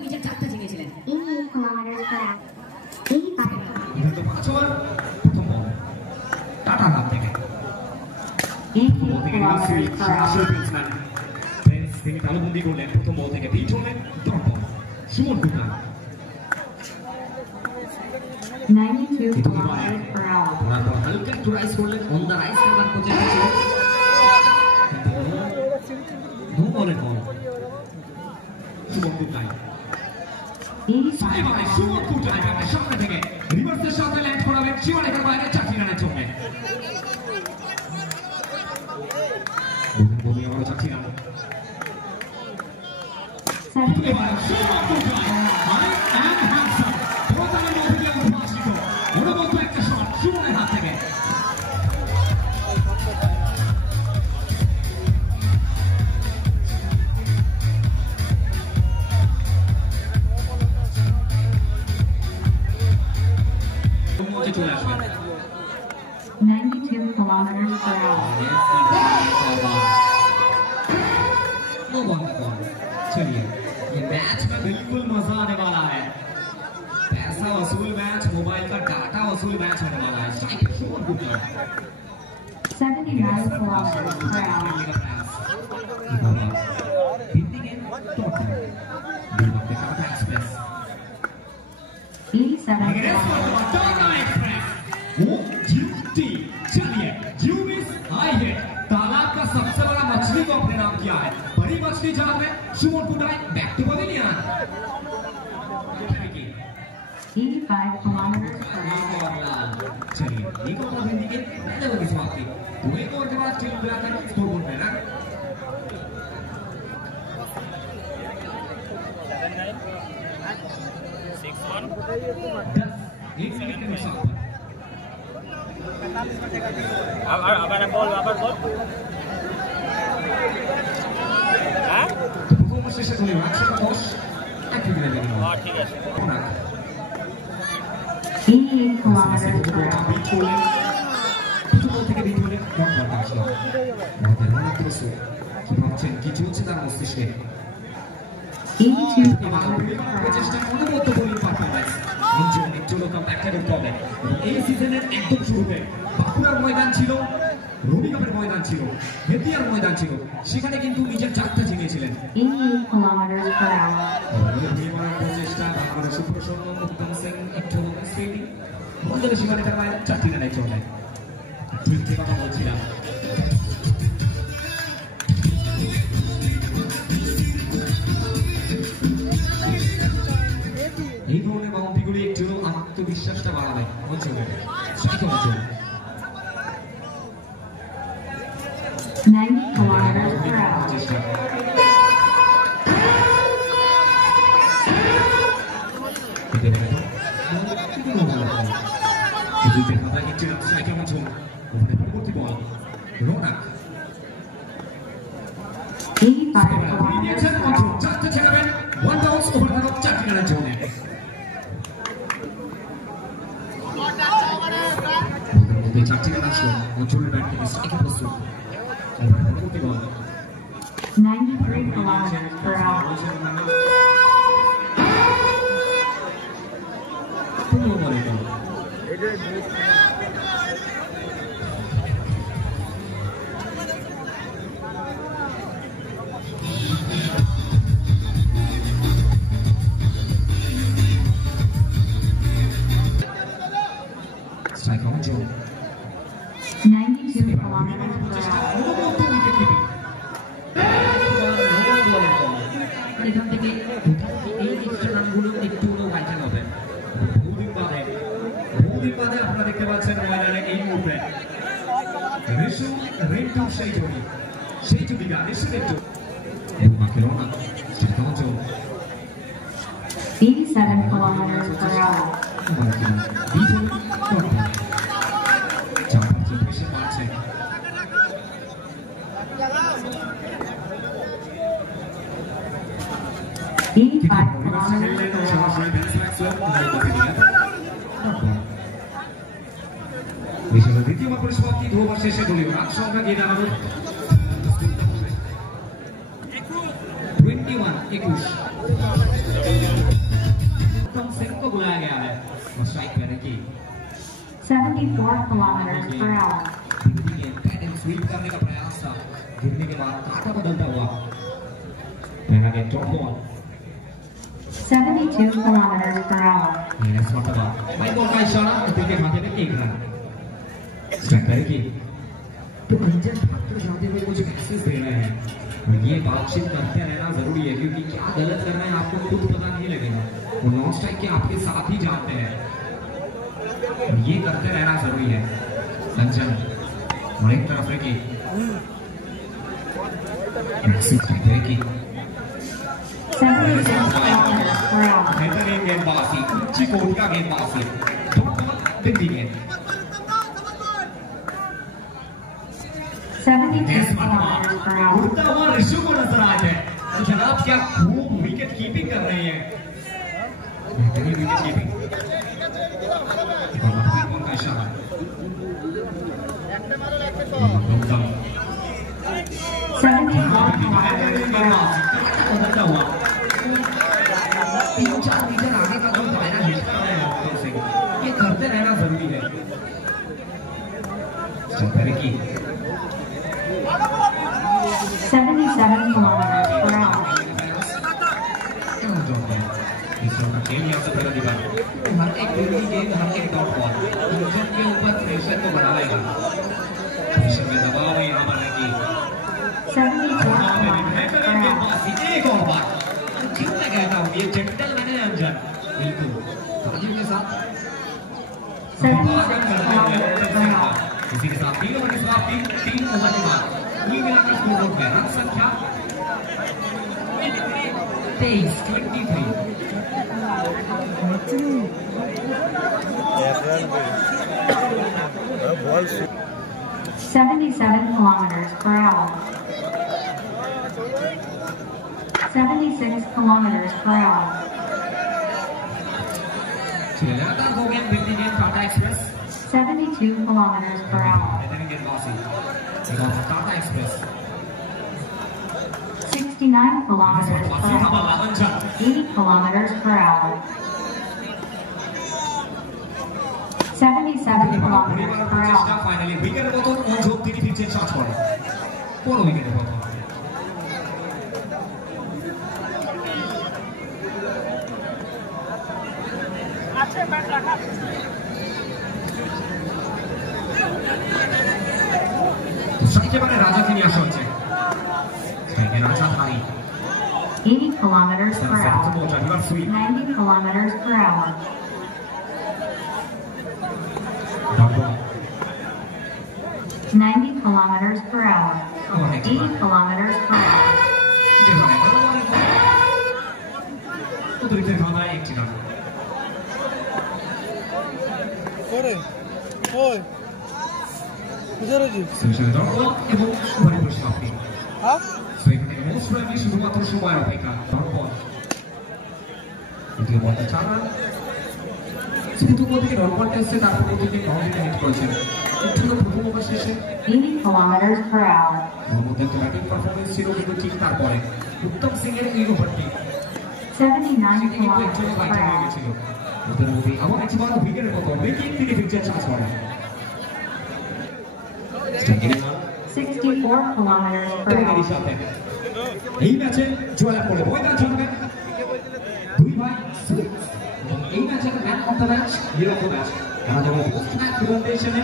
নিজের চারটা জেগেছিলেন। তিনি তালুবন্দি করলেন প্রথম বল থেকে বিট হলেন Suman Kumar. 92 kilometers per hour. হালকা একটু রাইস করলেন অন দ্য রাইস করবার প্রচেষ্টা ছিল। নো বলের বল সুমন কুমার। সুমন কুমার সামনে থেকে রিভার্সের সাথে ল্যান্ড করাবেন সীমারেখার বাইরে 4 রানের জন্য। ভূমি আবারও 4 রান। চলে আসবেন 92 kilometers per hour. चलिए ये मैच में बिल्कुल मजा आने वाला है। पैसा वसूल मैच, मोबाइल का डाटा वसूल मैच होने वाला है। 79 kilometers per hour. हिंदी के टॉप दिलवाते का एक्सप्रेस 87 एक्सप्रेस वो जीटी। चलिए यूमिस आई हिट तालाब का सबसे बड़ा मछली को अपने नाम किया है। बड़ी मछली जहां में सुमन कुटाई back to pavilion 85 kilometers per hour. चलिए एक और हिंदी के पहले वाली समाप्ति तो एक और के बाद टीम ब्लैक का स्कोर बोर्ड में ना 6-1 एक मिनट के नुकसान আবার বল হ্যাঁ তো পারফরম্যান্স শেষে হলো 110 একটু দিলে দেখুন হ্যাঁ ঠিক আছে 88 kilometers per hour. বিট করলেন প্রথম থেকে বিট হলেন ডট বল আসলো আমাদের অনেক কিছু কি ভাবছেন কি চলছে তার মস্তিষ্কে 82 kilometers per hour. প্রচেষ্টা অনুমত বোলিং পারফরম্যান্স একটু লোক ব্যাকটা করতে হবে। এই সিজনের একদম শুরুতে বাঁকুড়ার ময়দান ছিল, রবি কাপের ময়দান ছিল, হেতিয়ার ময়দান ছিল, সেখানে কিন্তু নিজের চারটা ঝিঙেছিলেন। 88 kilometers per hour. প্রচেষ্টা বাংলাদেশ সুপ্রসন্ন উত্তম সিং একটু স্পিডিং বন্ধের সেখানে তার মায়ের 4 রানের চলে ঠিক যে কথা বলছিলাম। এই ধরনের বাউন্ডারিগুলি একটু আত্মবিশ্বাসটা বাড়াবে অঞ্চলে সাইকেল অঞ্চলে 90 kilometers per hour. চেষ্টা সাইকেল অঞ্চল ওখানে পরবর্তী বল রোনাক 85 kilometers per hour. চারটে ছেড়াবেন 1 বাউন্স ওভার দ্য 4 রানের জন্য। চারটি রান আসলো অঞ্চলের ব্যাট থেকে স্ট্রাইকে প্রস্তুত পরবর্তী বল 93 kilometers per hour. পনেরো বলে বল স্ট্রাইক অঞ্চল 92 kilometers per hour. এখান থেকে এই এক্সট্রা রানগুলো একটু ভাইটাল হবে। বহুদিন বাদে আপনারা দেখতে পাচ্ছেন ময়দানে এই মুহূর্তে রেশু রেন্টু সেই জুটিকা রেশু রেন্টু এবং বাকিরা স্ট্রাইক অঞ্চল 87 kilometers per hour. দ্বিতীয় পরিসমাপ্তি 2 ওভার শেষে দলীয় রান সংখ্যা গিয়ে দাঁড়ানো 21 उत्तम सिंह को बुलाया गया है और स्ट्राइक करने की 74 kilometers per hour. स्वीप करने का प्रयास था गिरने के बाद काटा बदलता हुआ पहला गेंद drop ball 72 kilometers per hour. ये स्मार्ट बॉल भाई बॉल का इशारा विकेट के खाते में 1 रन स्ट्राइक करेगी तो इंजन भागते जाते हुए कुछ मैसेज दे रहे हैं और ये बातचीत करते रहना जरूरी है क्योंकि क्या गलत कर रहे हैं आपको खुद पता नहीं लगेगा वो नॉन स्ट्राइक के आपके साथ ही जानते हैं ये करते रहना जरूरी है संजन और एक तरफ की मैसेज करेगी 76 kilometers per hour. बेहतरीन गेंदबाजी ऊंची कोट का गेंदबाजी बिंदी गेंद 72 kilometers per hour. उड़ता हुआ ऋषु को नजर आए थे तो जनाब क्या खूब विकेट कीपिंग कर रहे हैं बेहतरीन विकेट कीपिंग का इशारा 71 kilometers per hour. बदलता हुआ 3-4 मीटर आगे का जो दायरा हिलता है ये करते रहना जरूरी है की 77 kilometers per hour. हर एक बिल्डिंग गेंद हर एक डॉट बॉल इंजन के ऊपर प्रेशर को बढ़ाएगा प्रेशर में दबाव है यहाँ पर रहेगी 74 kilometers per hour. एक और बार क्यों मैं कहता हूँ ये जेंटलमैन है अंजन बिल्कुल तालियों के साथ 76 kilometers per hour. इसी के साथ 3 ओवर के साथ 3 ओवर के बाद ये मिलाकर स्कोर बोर्ड में रन संख्या 23 77 kilometers per hour. 76 kilometers per hour. लगातार 2 गेंद बिल्डिंग गेंद Tata express 72 kilometers per hour. Tata express 69 kilometers per hour. 80 kilometers per hour. 77 kilometers per hour. Finally উইকেটের পতন অঞ্জক তিনি ফিরছেন 7 করে কোন উইকেটের পতন আছে ব্যাট রাখা স্ট্রাইকে মানে রাজা তিনি আসা হচ্ছে স্ট্রাইকে রাজা ভাই 80 kilometers per hour. 90 kilometers per hour. Double. 90 kilometers per hour. 80 kilometers per hour. অতিরিক্তের খাওয়া একটি রান করে ওই বুঝারে জি সেশন দরকার এবং ওভারে পরিসমাপ্তি হ্যাঁ সো এখানে মোস্ট প্রবাবলি শুধুমাত্র সময়ের অপেক্ষা দরকার দ্বিতীয় বলটা 4 রান যেহেতু কোথেকে রনবলটা এসছে তারপর কোথেকে বাউন্ডারি হিট করেছেন একটু প্রথম ওভার শেষে 80 kilometers per hour. ওর মধ্যে একটা ব্যাটিং পারফরমেন্স ছিল কিন্তু ঠিক তারপরে উত্তম সিং এর এই ওভারটি 79 kilometers per hour. ওদের মধ্যে আবার একটি বড় উইকেটের মতো ব্রেকিং তিনি ফিরছেন 7 করে 64 kilometers per hour. এই ম্যাচে জয়লাভ করে ময়দান ছাড়বেন দুই ভাই সুইচ এবং এই ম্যাচের ম্যান অফ দ্য ম্যাচ নিরঙ্ক ম্যাচ আমাদের পোস্ট ম্যাচ প্রেজেন্টেশনে